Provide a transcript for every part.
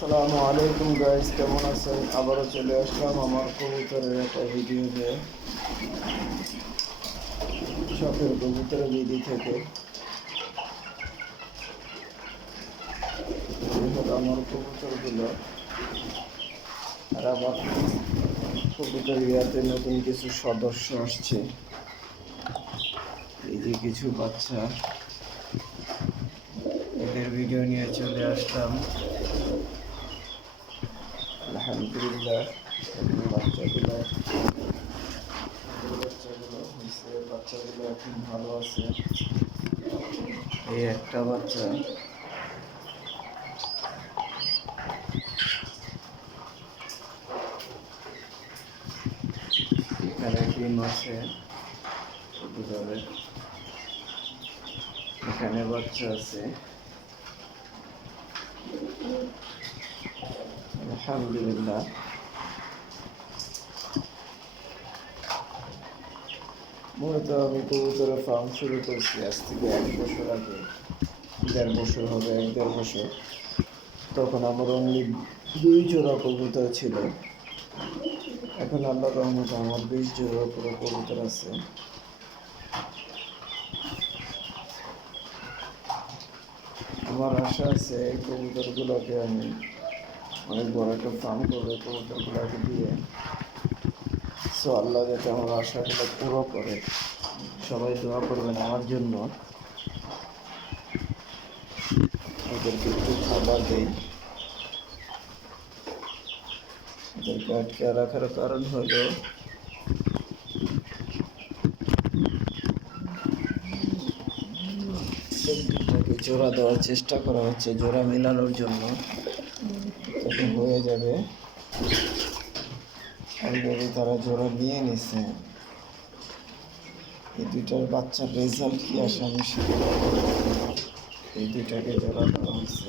আসসালামু আলাইকুম গাইস, কেমন আছেন? আবারও চলে আসলাম আমার কবুতরের একটা ভিডিও নিয়ে। শখের কবুতরের বিধি থেকে আমার কবুতরগুলো। আর আমার কবুতর ইয়াতে নতুন কিছু সদস্য আসছে। এই যে কিছু বাচ্চা, এদের ভিডিও নিয়ে চলে আসলাম। আলহামদুলিল্লাহ, বাচ্চাগুলো হয়েছে, বাচ্চাগুলো এখন ভালো আছে। এই একটা বাচ্চা, এখানে ডিম আছে কবুতরের, এখানে বাচ্চা আছে। আলহামদুলিল্লাহ, মূলত আমি কবুতরের ফার্ম শুরু করছি আজ থেকে 1 বছর আগে, 1.5 বছর হবে, 1-1.5 বছর। তখন আমার অনলি 2 জোড়া কবুতর ছিল। এখন আল্লাহর রহমতে আমার 20 জোড়ার উপরে কবুতর আছে। আমার আশা আছে এই কবুতরগুলোকে আমি অনেক বড় একটা ফার্ম করবো কবুতরগুলোকে দিয়ে। সো আল্লাহ যাতে আমার আশাগুলো পুরো করে। সবাই দোয়া করবেন আমার জন্য। ওদেরকে একটু খাবার দেই। ওদেরকে আটকে রাখার কারণ হলো জোড়া দেওয়ার চেষ্টা করা হচ্ছে, জোড়া মেলানোর জন্য। তখন হয়ে যাবে। অলরেডি তারা জোড়া নিয়ে নিছে। এই দুইটার বাচ্চার রেজাল্ট কি আসে আমি সেটা বলতে পারি না। এই দুইটাকে জোড়া দেওয়া হয়েছে।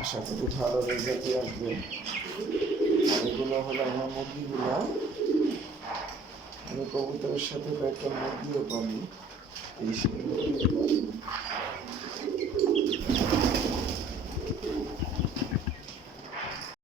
আশা করি ভালো রেজাল্টই আসবে। আর এগুলো হলো আমার মুরগিগুলো। আমি কবুতরের সাথে একটা মুরগিও পালি। এই সেই মুরগিগুলো